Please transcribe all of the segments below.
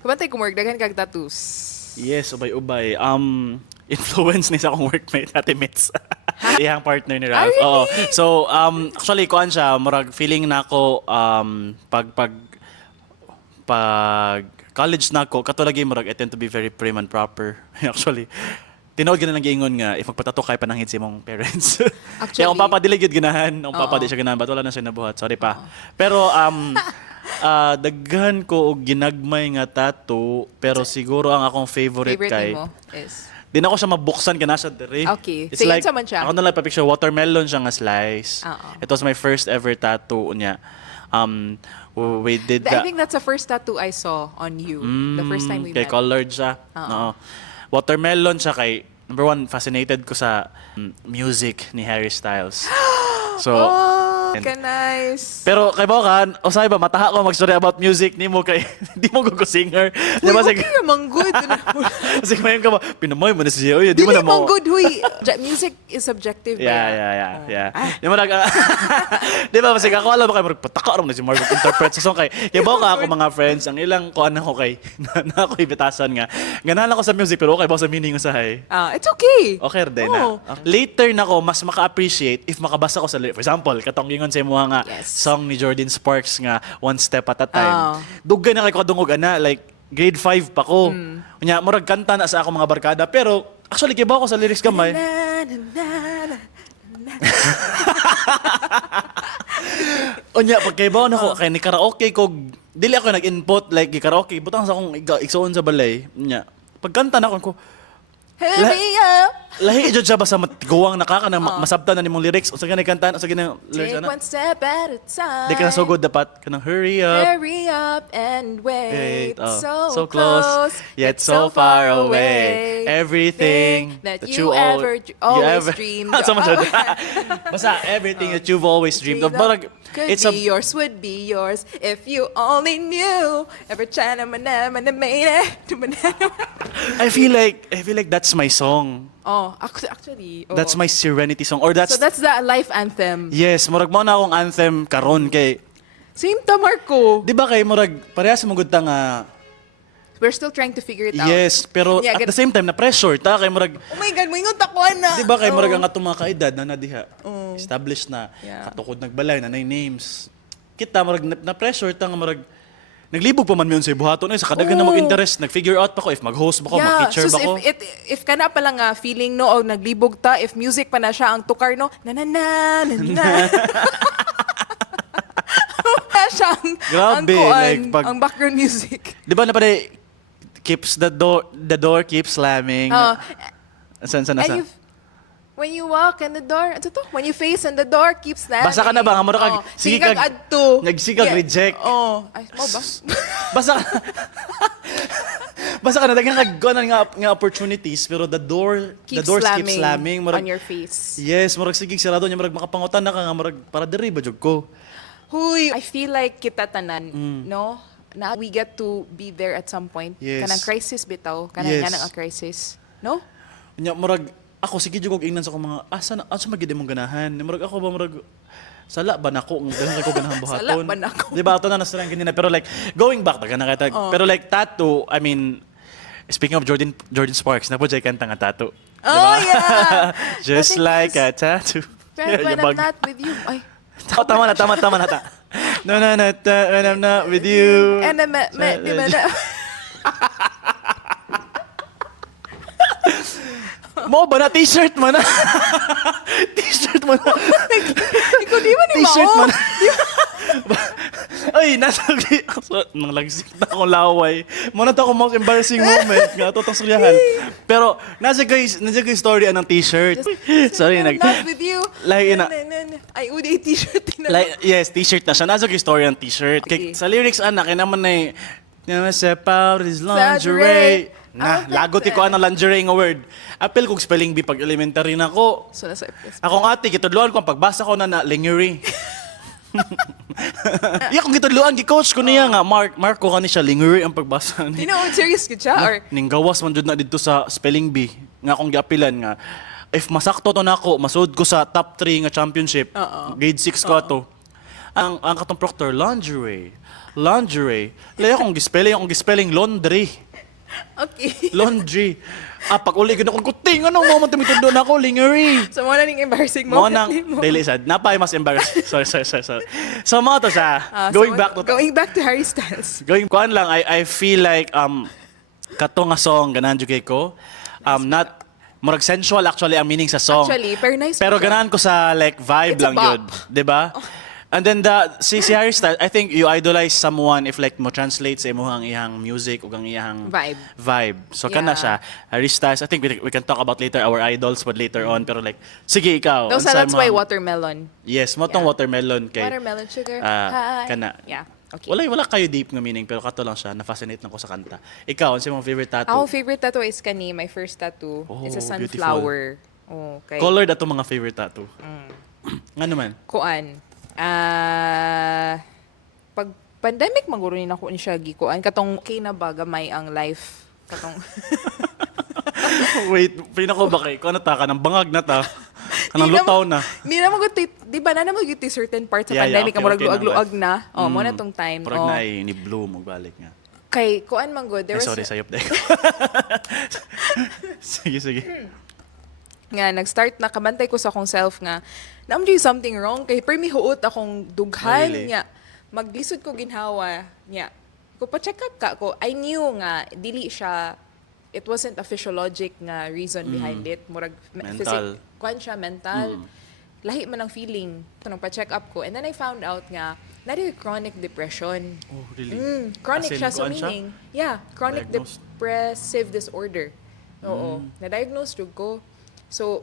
Kabantay ko more, daghan kag tattoos. Yes, ubay-ubay. Influence ni sa akong workmate, Ate Mitz. Iyang partner ni Ralph. really? Oo. So, actually, kuan siya, murag feeling na ako, pag college na ako, katulagi murag, I tend to be very prim and proper. Actually, tinood ka na lang giingon nga, if magpatato kay panangit sa imong parents. Actually, Kaya kung papa, dili gyud ganahan. Kung papa, Oo. di siya ganahan. Ba't wala na siya nabuhat? Sorry pa. Pero, daghan ko og ginagmay nga tattoo, pero siguro ang akong favorite kay... mo is... Di na ako siya mabuksan ka na siya diri. Okay. It's Sige, like, unsa man siya? ako na lang pa-picture, watermelon siya nga slice. Oo. It was my first ever tattoo niya. We did I think that's the first tattoo I saw on you. The first time we kay met. colored siya. Oo. Oo. Watermelon siya kay, number one, fascinated ko sa music ni Harry Styles. So, Oh, nice. pero kay Bokan, usay ba, mataha ko mag-story about music ni mo kay, di mo go singer. Di Uy, ba, okay naman good. kasi kumain ka ba, pinamoy mo na siya, uy, di mo Dili na mo. man good, huy. Music is subjective. ba Yeah. Di mo nag... Di ba, kasi ako alam ba kayo, pataka rin na si Mark interpret sa song kay. Kaya ba ako mga friends, ang ilang kuan ako kay, na ako ibitasan nga. Ganahan ako sa music, pero okay ba sa meaning ko sa hay? It's okay. Okay din Oo. na. Later na ako, mas maka-appreciate if makabasa ko sa lyrics. For example, katong gingon sa imo nga Yes. song ni Jordan Sparks nga One Step at a Oo. Time. Dugay na kay ko kadungog ana, like grade 5 pa ko. Nya murag kanta na sa ako mga barkada, pero actually kibaw ko sa lyrics gamay. Na, na, na, na, na. Unya pag kibaw na ko kay ni karaoke ko, dili ako nag-input like karaoke, butang sa akong igsoon sa balay. Nya pagkanta na ko, Hurry up. lahi jud siya ba sa matiguang nakaka na masabtan na nimong lyrics unsa ganay kanta unsa ganay lyrics Take ana. one step at a time. Di ka na so good dapat kanang hurry up. Hurry up and wait. So close, yet so far away. Everything that you ever always dreamed Sa man of. siya. Basta everything that you've always dreamed of. Parang, Could it's be yours, would be yours if you only knew. Every China manana made it. I feel like that's my song. Oh, actually. Oh. That's my serenity song. Or So that's the life anthem. yes, murag mo na akong anthem karon kay, Same ta, Marco. di ba kay murag parehas mo gud ta nga We're still trying to figure it out. yes, pero Yeah, at the same time na pressure ta kay murag Oh my God, maingon takuan na. di ba kay murag Oh. ang atong mga kaedad na diha. Established na, Yeah. katukod nagbalay na nay names. Kita murag na pressure ta nga murag naglibog pa man mi sa buhaton sa kadagan na mag-interest, nag-figure out pa ko if mag-host ba ko, mag-teacher sus, ba ko. if kana pa lang feeling no o naglibog ta, if music pa na siya ang tukar no, na na na na na. Na siya ang Grabe, kuan, like, pag- ang background music. Di ba na pa keeps the door keeps slamming. Oh, San and you, when you walk in the door, ano to? When you face in the door, keep slamming. Basa ka na ba? Nga mura kag- Oh, sige sige kag kag- adto. nagsikag reject. Oh, ay, oh ba? Basta ka Basta ka na daghang kag nga opportunities pero the doors keep slamming. on your face. Yes, murag sige sirado nya murag makapangutan na ka nga murag para diri ba jud ko. Huy, I feel like kita tanan, no? Na we get to be there at some point. Yes. Kanang crisis bitaw, kanang Yes. nga nang crisis. No? Nya murag ako sige jud kog ingnan sa akong mga asa magid imong ganahan. Murag ako ba murag sala ba nako ang daghang ko ganahan buhaton. Sala ba nako? Di ba ato na nasarang kanina pero like going back daga na kata pero like tattoo, I mean speaking of Jordan Sparks, na po jay kanta nga tattoo. Oh, yeah! Just Nothing like else. a tattoo. Friend, when Yabag. I'm not with you. Ay. Tama na. No, when I'm not with you. And I'm Mo ba na t-shirt mo na? T-shirt mo na. Ikaw di ba ni T-shirt Mao? mo na. Ay, nasa nang lagsik na akong laway. Muna to ako most embarrassing moment nga to suryahan. Pero nasa guys story anong t-shirt. Sorry, I'm not with you. Like, ina- Ay, uday t-shirt. Like, yes, t-shirt na siya. Nasa story ang t-shirt. Okay. Sa lyrics, anak, kaya naman na step out is lingerie. Na, lagot ko ang lingerie nga word. Apel kong spelling bee pag elementary na ko. So, nasa Akong ate, kitudluan ko, ang pagbasa ko na lingerie. Iya kong kitudluan, gi-coach ko niya nga, Mark ko ka ni siya, lingerie ang pagbasa you ni. know, serious ka siya? Or, Ninggawas man jud na dito sa spelling bee. Nga akong giapilan nga. If masakto to nako, masud ko sa top 3 nga championship. Oo. Grade 6 ko to. Ang katong proctor lingerie. Lingerie. Layo akong gispelling laundry. Okay. Laundry. Pag uli ko na kung kuting, anong moment tumitundo na ako, lingerie. So, mo na ning embarrassing Mo moment nang mo. daily sad. Napay mas embarrassing. Sorry. So mo to sa Going back to Harry Styles. kuan lang I feel like kato nga song ganahan jud kay ko. Not murag sensual actually ang meaning sa song. Actually, pero nice Pero po siya. ganahan ko sa like vibe It's a lang bop. yun, 'di ba? And then si Harry Styles, I think you idolize someone if like mo translate sa imong iyang music ug ang iyang vibe. So kana Yeah. siya. Harry Styles, I think we can talk about later our idols but later on pero like sige ikaw. Those unsa that's why mo- watermelon. Yes, mo tong Yeah. watermelon kay Watermelon sugar. Ah, Hi. kana. Yeah. Okay. Wala kayo deep nga meaning pero kato lang siya, na-fascinate lang ko sa kanta. Ikaw, ano mong favorite tattoo? Ako favorite tattoo is kani, my first tattoo. Oh, It's a beautiful. sunflower. Oh, okay. Colored ato mga favorite tattoo. Nga naman. Kuan. Pag pandemic maguro ni nako ni siya gikuan katong okay na ba gamay ang life katong Wait, pinako ba kay? Kung ano ta ka, ng bangag na ta. Kanang lutaw na. Di na di ba na naman yung certain parts sa Yeah, pandemic okay, ka murag okay na, luag-luag na. Oh, mo na tong time. Parang Oh. na ay ni Blue magbalik nga. Kay kuan man good. There Ay, was sorry, sayop dahil. Sige. nga nag-start na kabantay ko sa akong self nga naam do something wrong kay per mi huot akong dughan Really? nga maglisod ko ginhawa nya ko pa check up ka ko I knew nga dili siya it wasn't a physiologic nga reason behind it murag Mental. kuan siya mental lahi man ang feeling tanong pa check up ko and then I found out nga nari chronic depression. Oh, really? Chronic As in, siya so kuan siya? meaning yeah chronic Diagnosed? depressive disorder. Oo, na-diagnose jud ko. So,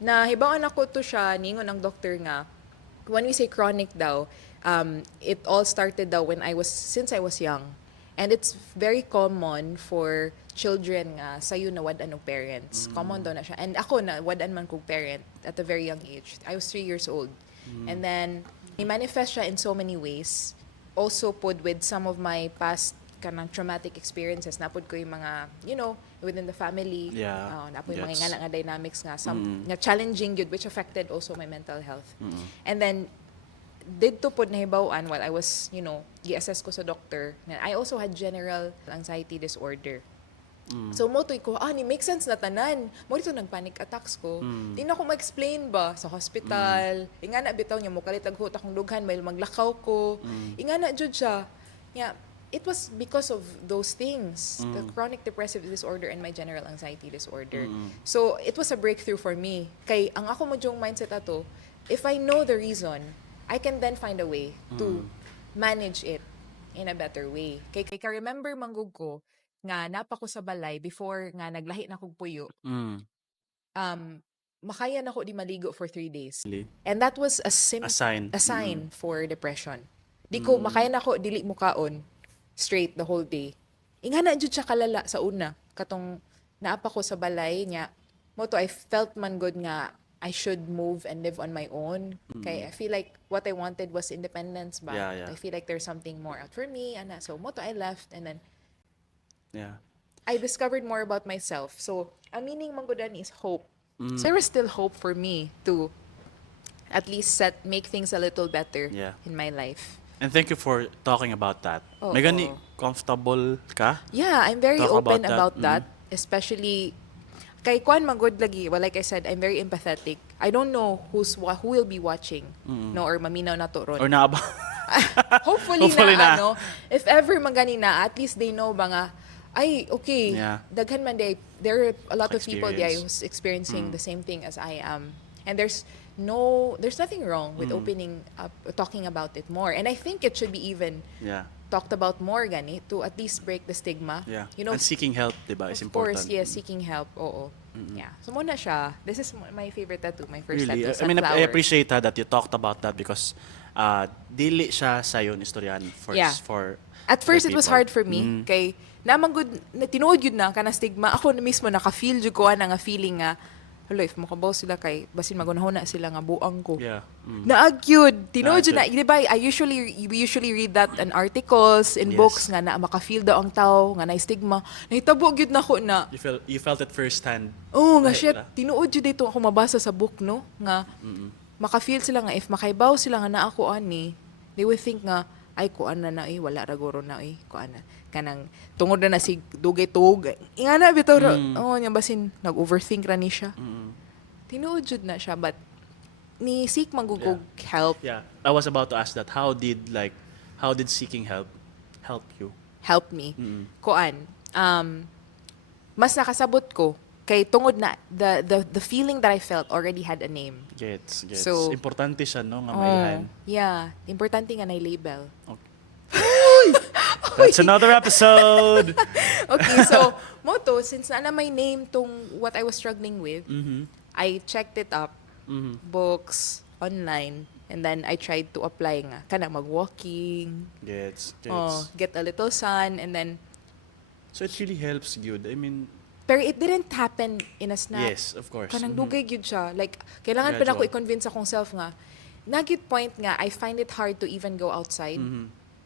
nahibawaan ako to siya, ningon ang doktor nga, when we say chronic daw, it all started daw since I was young. And it's very common for children nga sayo na wadan og parents. Common daw na siya. And ako na wadan man kog parent at a very young age. I was 3 years old. And then, i-manifest siya in so many ways. Also put with some of my past kanang traumatic experiences napod ko yung mga within the family napod yung mga Yes. nga dynamics nga some nga challenging yun which affected also my mental health and then didto pod nahibaw-an while I was i-assess ko sa doctor na I also had general anxiety disorder. So mo toy ko ni make sense na tanan mo dito nag-panic attacks ko di na ko ma-explain ba sa hospital ingana bitaw niya mo kalitag hut akong dughan may maglakaw ko ingana jud siya yeah. It was because of those things, the chronic depressive disorder and my general anxiety disorder. So, it was a breakthrough for me. Kay, ang ako mo yung mindset ato, if I know the reason, I can then find a way to manage it in a better way. Kay remember manggug ko, nga napa ko sa balay before nga naglahi na kog puyo, makaya na ko di maligo for 3 days. Really? And that was a sign. for depression. Di ko makaya na ko dili mo kaon straight the whole day. Ingana jud siya kalala sa una katong naapa ko sa balay nya mo to I felt man good nga I should move and live on my own. Kay I feel like what I wanted was independence ba. Yeah. I feel like there's something more out for me ana so mo to I left and then Yeah. I discovered more about myself. So ang meaning man gud ani is hope. So there was still hope for me to at least make things a little better in my life. And thank you for talking about that. Oo. May gani comfortable ka? Yeah, I'm very Talk open about that. about that. Especially, kay Kwan Magod lagi, well, like I said, I'm very empathetic. I don't know who will be watching, no, or maminaw na to ron. Or na ba? Hopefully, Hopefully na. ano, if ever magani na, at least they know ba nga, ay, okay, Yeah. daghan man day, there are a lot of people there Experience. who's experiencing the same thing as I am. And there's nothing wrong with opening up, talking about it more. And I think it should be even Yeah. talked about more gani to at least break the stigma. Yeah. You know, And seeking help, 'di ba, is of important. course, yes, seeking help. Oo. Yeah. So muna siya. This is my favorite tattoo, my first Really, tattoo. I mean, I Sunflower. appreciate that you talked about that because dili siya sayo ni istoryan first Yeah. for At first, the it was people. hard for me. Kay, naman good, tinuod yun na, kana stigma. Ako na mismo, naka-feel yun ko nga feeling nga, hala, if makabaw sila kay, basin magunahon na sila nga buang ko. Yeah. Naagyod. Tinuod yun na. Naagyod. Di ba, we usually read that in articles, in Yes. books, nga na maka-feel daw ang tao, nga na stigma. Nahitabo yun na ko na, You felt it firsthand. oh, nga Right, shit, lah. tinuod yun dito ako mabasa sa book, no? Nga, maka-feel sila nga, if makaibaw sila nga na ako ani, they would think nga, ay kuan na wala ra guro na kuan na kanang tungod na si dugay tug ingana bitaw nya basin nag-overthink ra ni siya. Tinuod jud na siya, but ni seek manggugog help. Yeah, I was about to ask that. How did seeking help you? Help me. Kuan, mas nakasabot ko kay tungod na the feeling that I felt already had a name. Gets. So, importante siya no nga mailahan. Yeah, importante nga na label. Okay. That's another episode. Okay, so moto since na my name tong what I was struggling with, I checked it up, books, online, and then I tried to apply nga kana mag-walking. Gets. Get a little sun, and then So it really helps, good. I mean, pero it didn't happen in a snap. yes, of course. Kanang dugay gyud siya. Like kailangan pa na Gradual. ko i-convince akong self nga. Nagit point nga I find it hard to even go outside.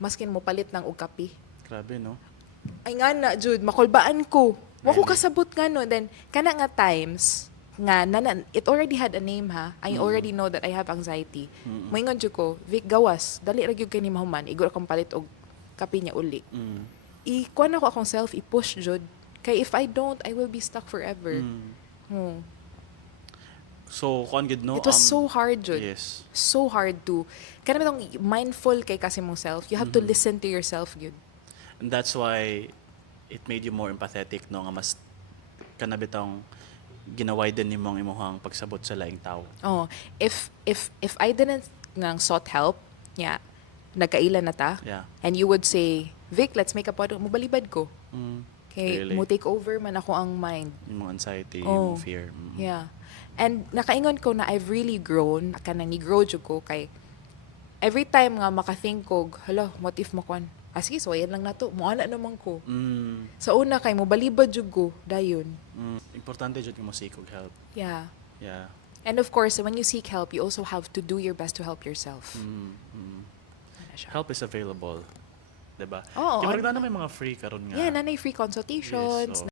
Maskin mo palit ng og kape. Grabe, no? Ay nga na, Jude, makulbaan ko. Wa ko Really? kasabot nga no. Then, kana nga times, nga, it already had a name ha. I already know that I have anxiety. Moingon jud ko, Vic, gawas, dali ra gyud kay ni mahuman, igor akong palit og kape niya uli. Ikuan ako akong self, i-push jud. Kay if I don't, I will be stuck forever. So, kuan gid no? It was so hard, Jud. Yes. So hard to, kana bitong mindful kay kasi mong self. You have to listen to yourself, Jud. And that's why it made you more empathetic, no? Nga mas kanabitang ginawiden ni mong imuhang pagsabot sa laing tao. Oh, if I didn't nang sought help, nagkailan na ta. Yeah. And you would say, Vic, let's make a podcast. Mubalibad ko. Kay Really? mo take over man ako ang mind. Yung mga anxiety, Oh. yung fear. Yeah. And nakaingon ko na I've really grown. Kanang ni-grow jud ko kay every time nga makathink ko, hala, what if makuan? Sige, so yan lang na to. Muana naman ko. Sa una kay mo balibad jud ko dayon. Importante jud mo seek og help. Yeah. Yeah. And of course, when you seek help, you also have to do your best to help yourself. Help is available. Diba? Oo. Kaya na may mga free karon nga. Yeah, nanay free consultations. Yes, oo.